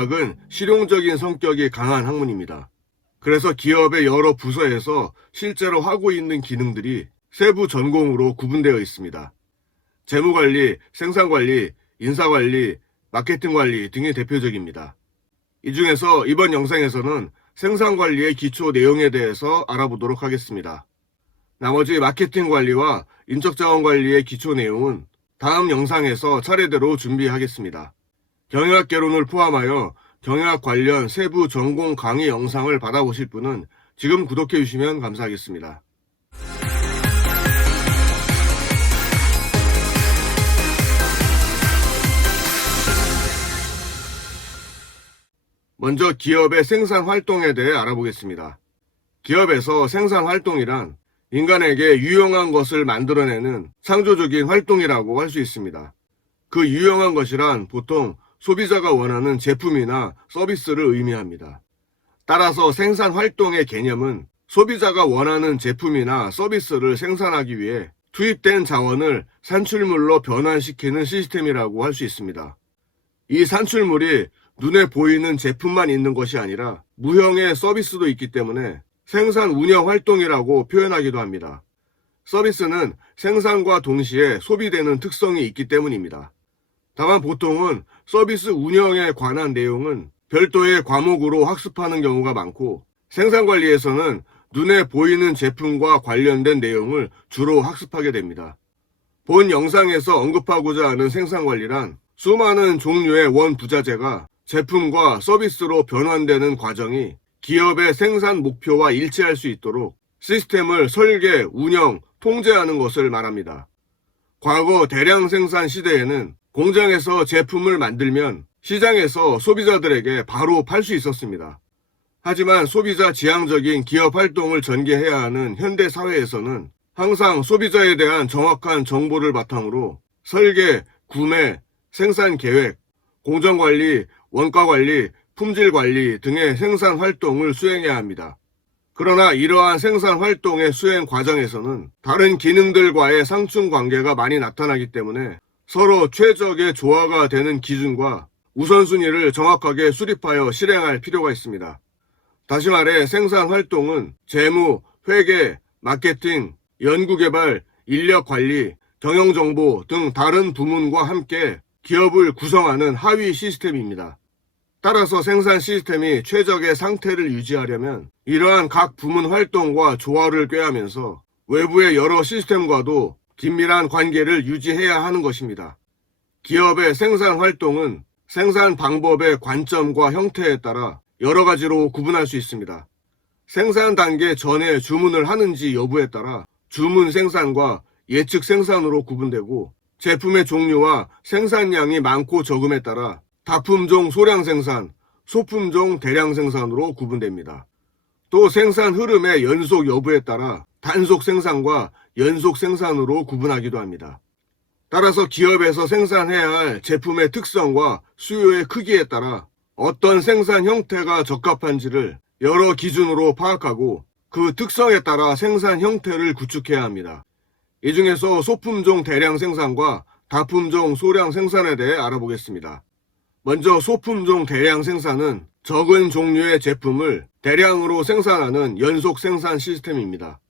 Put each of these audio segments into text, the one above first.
경영학은 실용적인 성격이 강한 학문입니다. 그래서 기업의 여러 부서에서 실제로 하고 있는 기능들이 세부 전공으로 구분되어 있습니다. 재무관리, 생산관리, 인사관리, 마케팅관리 등이 대표적입니다. 이 중에서 이번 영상에서는 생산관리의 기초 내용에 대해서 알아보도록 하겠습니다. 나머지 마케팅관리와 인적자원관리의 기초 내용은 다음 영상에서 차례대로 준비하겠습니다. 경영학 개론을 포함하여 경영학 관련 세부 전공 강의 영상을 받아보실 분은 지금 구독해 주시면 감사하겠습니다. 먼저 기업의 생산 활동에 대해 알아보겠습니다. 기업에서 생산 활동이란 인간에게 유용한 것을 만들어내는 창조적인 활동이라고 할 수 있습니다. 그 유용한 것이란 보통 소비자가 원하는 제품이나 서비스를 의미합니다. 따라서 생산 활동의 개념은 소비자가 원하는 제품이나 서비스를 생산하기 위해 투입된 자원을 산출물로 변환시키는 시스템이라고 할 수 있습니다. 이 산출물이 눈에 보이는 제품만 있는 것이 아니라 무형의 서비스도 있기 때문에 생산 운영 활동이라고 표현하기도 합니다. 서비스는 생산과 동시에 소비되는 특성이 있기 때문입니다. 다만 보통은 서비스 운영에 관한 내용은 별도의 과목으로 학습하는 경우가 많고, 생산관리에서는 눈에 보이는 제품과 관련된 내용을 주로 학습하게 됩니다. 본 영상에서 언급하고자 하는 생산관리란 수많은 종류의 원부자재가 제품과 서비스로 변환되는 과정이 기업의 생산 목표와 일치할 수 있도록 시스템을 설계, 운영, 통제하는 것을 말합니다. 과거 대량 생산 시대에는 공장에서 제품을 만들면 시장에서 소비자들에게 바로 팔 수 있었습니다. 하지만 소비자 지향적인 기업 활동을 전개해야 하는 현대 사회에서는 항상 소비자에 대한 정확한 정보를 바탕으로 설계, 구매, 생산 계획, 공정관리, 원가관리, 품질관리 등의 생산 활동을 수행해야 합니다. 그러나 이러한 생산 활동의 수행 과정에서는 다른 기능들과의 상충 관계가 많이 나타나기 때문에 서로 최적의 조화가 되는 기준과 우선순위를 정확하게 수립하여 실행할 필요가 있습니다. 다시 말해 생산 활동은 재무, 회계, 마케팅, 연구개발, 인력관리, 경영정보 등 다른 부문과 함께 기업을 구성하는 하위 시스템입니다. 따라서 생산 시스템이 최적의 상태를 유지하려면 이러한 각 부문 활동과 조화를 꾀하면서 외부의 여러 시스템과도 긴밀한 관계를 유지해야 하는 것입니다. 기업의 생산 활동은 생산 방법의 관점과 형태에 따라 여러 가지로 구분할 수 있습니다. 생산 단계 전에 주문을 하는지 여부에 따라 주문 생산과 예측 생산으로 구분되고, 제품의 종류와 생산량이 많고 적음에 따라 다품종 소량 생산, 소품종 대량 생산으로 구분됩니다. 또 생산 흐름의 연속 여부에 따라 단속 생산과 연속 생산으로 구분하기도 합니다. 따라서 기업에서 생산해야 할 제품의 특성과 수요의 크기에 따라 어떤 생산 형태가 적합한지를 여러 기준으로 파악하고 그 특성에 따라 생산 형태를 구축해야 합니다. 이 중에서 소품종 대량 생산과 다품종 소량 생산에 대해 알아보겠습니다. 먼저 소품종 대량 생산은 적은 종류의 제품을 대량으로 생산하는 연속 생산 시스템입니다.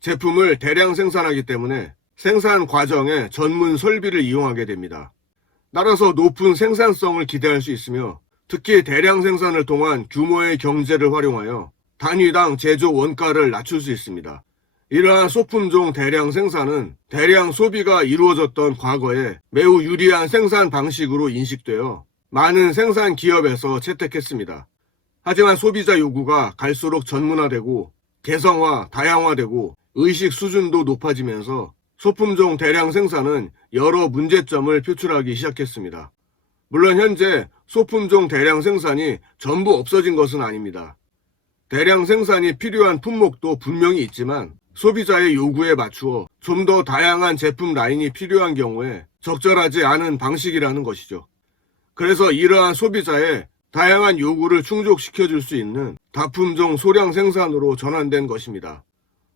제품을 대량 생산하기 때문에 생산 과정에 전문 설비를 이용하게 됩니다. 따라서 높은 생산성을 기대할 수 있으며, 특히 대량 생산을 통한 규모의 경제를 활용하여 단위당 제조 원가를 낮출 수 있습니다. 이러한 소품종 대량 생산은 대량 소비가 이루어졌던 과거에 매우 유리한 생산 방식으로 인식되어 많은 생산 기업에서 채택했습니다. 하지만 소비자 요구가 갈수록 전문화되고 개성화, 다양화되고 의식 수준도 높아지면서 소품종 대량 생산은 여러 문제점을 표출하기 시작했습니다. 물론 현재 소품종 대량 생산이 전부 없어진 것은 아닙니다. 대량 생산이 필요한 품목도 분명히 있지만 소비자의 요구에 맞추어 좀 더 다양한 제품 라인이 필요한 경우에 적절하지 않은 방식이라는 것이죠. 그래서 이러한 소비자의 다양한 요구를 충족시켜줄 수 있는 다품종 소량 생산으로 전환된 것입니다.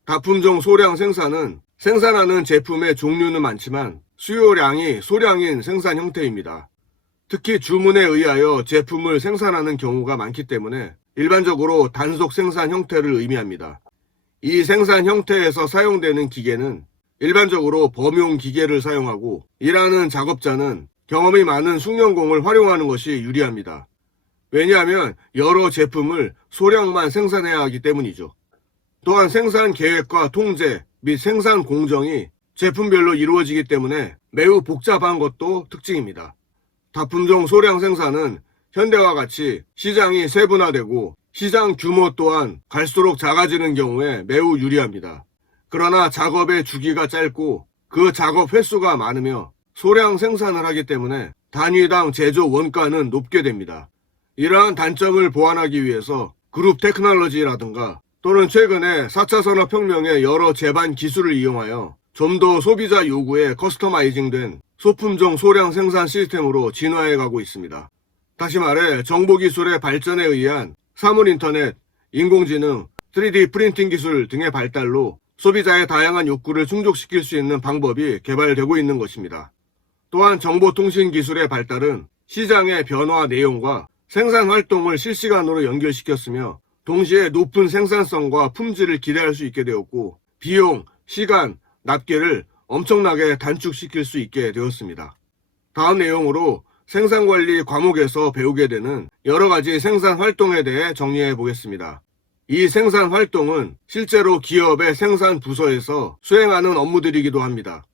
다품종 소량 생산은 생산하는 제품의 종류는 많지만 수요량이 소량인 생산 형태입니다. 특히 주문에 의하여 제품을 생산하는 경우가 많기 때문에 일반적으로 단속 생산 형태를 의미합니다. 이 생산 형태에서 사용되는 기계는 일반적으로 범용 기계를 사용하고 일하는 작업자는 경험이 많은 숙련공을 활용하는 것이 유리합니다. 왜냐하면 여러 제품을 소량만 생산해야 하기 때문이죠. 또한 생산 계획과 통제 및 생산 공정이 제품별로 이루어지기 때문에 매우 복잡한 것도 특징입니다. 다품종 소량 생산은 현대와 같이 시장이 세분화되고 시장 규모 또한 갈수록 작아지는 경우에 매우 유리합니다. 그러나 작업의 주기가 짧고 그 작업 횟수가 많으며 소량 생산을 하기 때문에 단위당 제조 원가는 높게 됩니다. 이러한 단점을 보완하기 위해서 그룹 테크놀로지라든가 또는 최근에 4차 산업혁명의 여러 제반 기술을 이용하여 좀 더 소비자 요구에 커스터마이징된 소품종 소량 생산 시스템으로 진화해 가고 있습니다. 다시 말해 정보기술의 발전에 의한 사물인터넷, 인공지능, 3D 프린팅 기술 등의 발달로 소비자의 다양한 욕구를 충족시킬 수 있는 방법이 개발되고 있는 것입니다. 또한 정보통신 기술의 발달은 시장의 변화 내용과 생산 활동을 실시간으로 연결시켰으며 동시에 높은 생산성과 품질을 기대할 수 있게 되었고 비용, 시간, 납기를 엄청나게 단축시킬 수 있게 되었습니다. 다음 내용으로 생산관리 과목에서 배우게 되는 여러 가지 생산 활동에 대해 정리해 보겠습니다. 이 생산 활동은 실제로 기업의 생산 부서에서 수행하는 업무들이기도 합니다.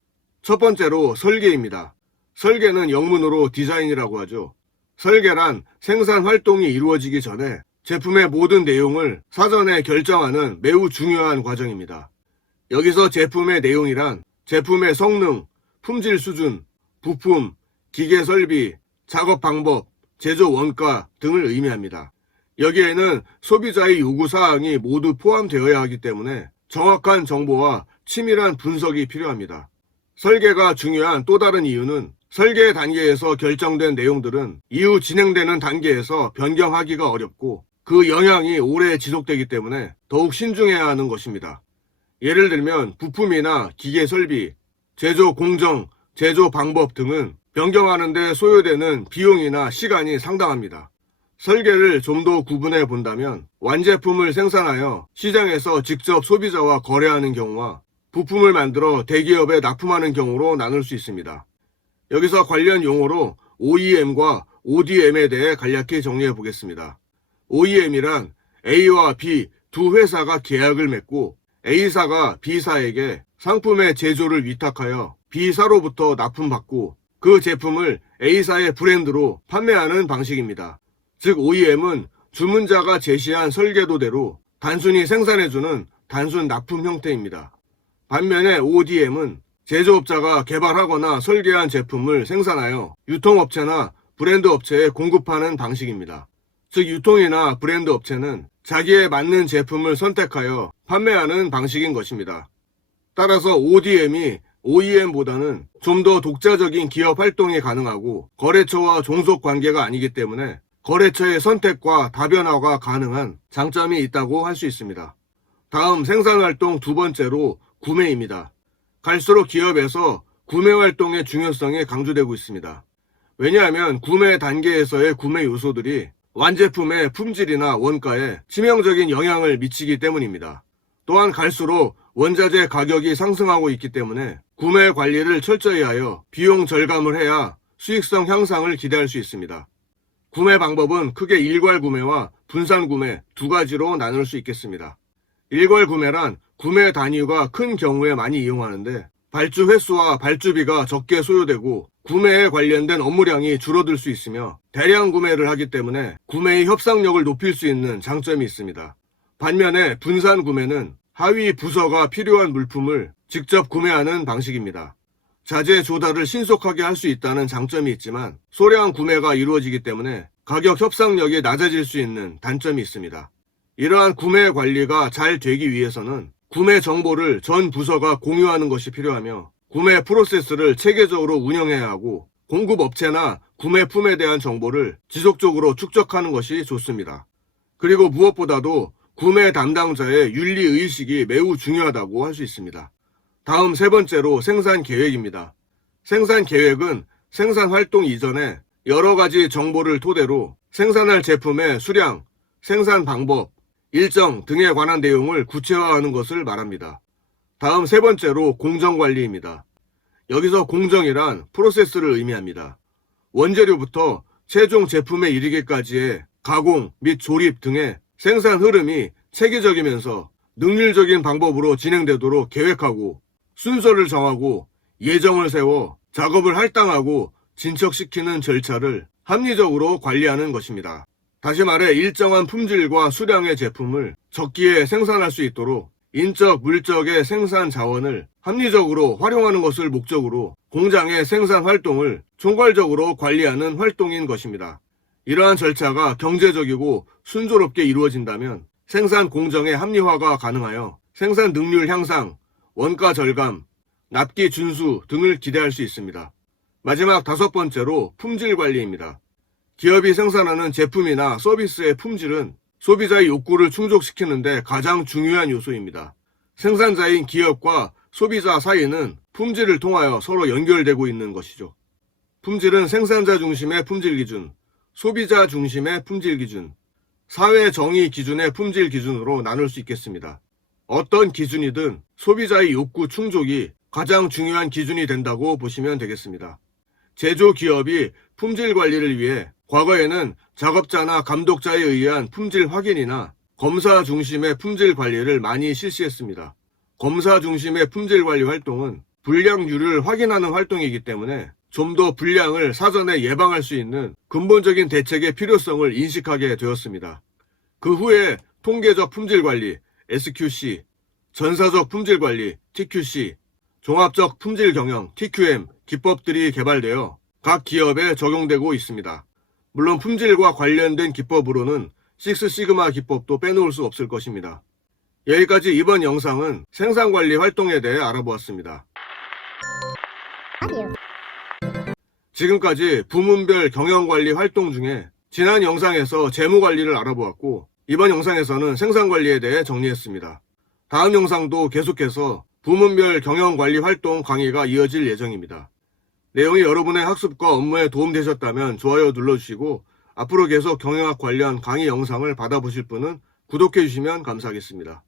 첫 번째로 설계입니다. 설계는 영문으로 디자인이라고 하죠. 설계란 생산 활동이 이루어지기 전에 제품의 모든 내용을 사전에 결정하는 매우 중요한 과정입니다. 여기서 제품의 내용이란 제품의 성능, 품질 수준, 부품, 기계 설비, 작업 방법, 제조 원가 등을 의미합니다. 여기에는 소비자의 요구사항이 모두 포함되어야 하기 때문에 정확한 정보와 치밀한 분석이 필요합니다. 설계가 중요한 또 다른 이유는 설계 단계에서 결정된 내용들은 이후 진행되는 단계에서 변경하기가 어렵고 그 영향이 오래 지속되기 때문에 더욱 신중해야 하는 것입니다. 예를 들면 부품이나 기계 설비, 제조 공정, 제조 방법 등은 변경하는 데 소요되는 비용이나 시간이 상당합니다. 설계를 좀 더 구분해 본다면 완제품을 생산하여 시장에서 직접 소비자와 거래하는 경우와 부품을 만들어 대기업에 납품하는 경우로 나눌 수 있습니다. 여기서 관련 용어로 OEM과 ODM에 대해 간략히 정리해 보겠습니다. OEM이란 A와 B 두 회사가 계약을 맺고 A사가 B사에게 상품의 제조를 위탁하여 B사로부터 납품받고 그 제품을 A사의 브랜드로 판매하는 방식입니다. 즉 OEM은 주문자가 제시한 설계도대로 단순히 생산해주는 단순 납품 형태입니다. 반면에 ODM은 제조업자가 개발하거나 설계한 제품을 생산하여 유통업체나 브랜드 업체에 공급하는 방식입니다. 즉 유통이나 브랜드 업체는 자기에 맞는 제품을 선택하여 판매하는 방식인 것입니다. 따라서 ODM이 OEM보다는 좀 더 독자적인 기업 활동이 가능하고 거래처와 종속 관계가 아니기 때문에 거래처의 선택과 다변화가 가능한 장점이 있다고 할 수 있습니다. 다음 생산활동 두 번째로 구매입니다. 갈수록 기업에서 구매 활동의 중요성이 강조되고 있습니다. 왜냐하면 구매 단계에서의 구매 요소들이 완제품의 품질이나 원가에 치명적인 영향을 미치기 때문입니다. 또한 갈수록 원자재 가격이 상승하고 있기 때문에 구매 관리를 철저히 하여 비용 절감을 해야 수익성 향상을 기대할 수 있습니다. 구매 방법은 크게 일괄 구매와 분산 구매 두 가지로 나눌 수 있겠습니다. 일괄 구매란 구매 단위가 큰 경우에 많이 이용하는데 발주 횟수와 발주비가 적게 소요되고 구매에 관련된 업무량이 줄어들 수 있으며 대량 구매를 하기 때문에 구매의 협상력을 높일 수 있는 장점이 있습니다. 반면에 분산 구매는 하위 부서가 필요한 물품을 직접 구매하는 방식입니다. 자재 조달을 신속하게 할 수 있다는 장점이 있지만 소량 구매가 이루어지기 때문에 가격 협상력이 낮아질 수 있는 단점이 있습니다. 이러한 구매 관리가 잘 되기 위해서는 구매 정보를 전 부서가 공유하는 것이 필요하며 구매 프로세스를 체계적으로 운영해야 하고 공급업체나 구매품에 대한 정보를 지속적으로 축적하는 것이 좋습니다. 그리고 무엇보다도 구매 담당자의 윤리의식이 매우 중요하다고 할 수 있습니다. 다음 세 번째로 생산 계획입니다. 생산 계획은 생산 활동 이전에 여러 가지 정보를 토대로 생산할 제품의 수량, 생산 방법, 일정 등에 관한 내용을 구체화하는 것을 말합니다. 다음 세 번째로 공정관리입니다. 여기서 공정이란 프로세스를 의미합니다. 원재료부터 최종 제품에 이르기까지의 가공 및 조립 등의 생산 흐름이 체계적이면서 능률적인 방법으로 진행되도록 계획하고 순서를 정하고 예정을 세워 작업을 할당하고 진척시키는 절차를 합리적으로 관리하는 것입니다. 다시 말해 일정한 품질과 수량의 제품을 적기에 생산할 수 있도록 인적, 물적의 생산 자원을 합리적으로 활용하는 것을 목적으로 공장의 생산 활동을 총괄적으로 관리하는 활동인 것입니다. 이러한 절차가 경제적이고 순조롭게 이루어진다면 생산 공정의 합리화가 가능하여 생산 능률 향상, 원가 절감, 납기 준수 등을 기대할 수 있습니다. 마지막 다섯 번째로 품질 관리입니다. 기업이 생산하는 제품이나 서비스의 품질은 소비자의 욕구를 충족시키는 데 가장 중요한 요소입니다. 생산자인 기업과 소비자 사이는 품질을 통하여 서로 연결되고 있는 것이죠. 품질은 생산자 중심의 품질 기준, 소비자 중심의 품질 기준, 사회 정의 기준의 품질 기준으로 나눌 수 있겠습니다. 어떤 기준이든 소비자의 욕구 충족이 가장 중요한 기준이 된다고 보시면 되겠습니다. 제조기업이 품질 관리를 위해 과거에는 작업자나 감독자에 의한 품질 확인이나 검사 중심의 품질 관리를 많이 실시했습니다. 검사 중심의 품질 관리 활동은 불량률을 확인하는 활동이기 때문에 좀 더 불량을 사전에 예방할 수 있는 근본적인 대책의 필요성을 인식하게 되었습니다. 그 후에 통계적 품질 관리, SQC, 전사적 품질 관리, TQC, 종합적 품질 경영, TQM 기법들이 개발되어 각 기업에 적용되고 있습니다. 물론 품질과 관련된 기법으로는 식스시그마 기법도 빼놓을 수 없을 것입니다. 여기까지 이번 영상은 생산관리 활동에 대해 알아보았습니다. 지금까지 부문별 경영관리 활동 중에 지난 영상에서 재무관리를 알아보았고 이번 영상에서는 생산관리에 대해 정리했습니다. 다음 영상도 계속해서 부문별 경영관리 활동 강의가 이어질 예정입니다. 내용이 여러분의 학습과 업무에 도움되셨다면 좋아요 눌러주시고 앞으로 계속 경영학 관련 강의 영상을 받아보실 분은 구독해주시면 감사하겠습니다.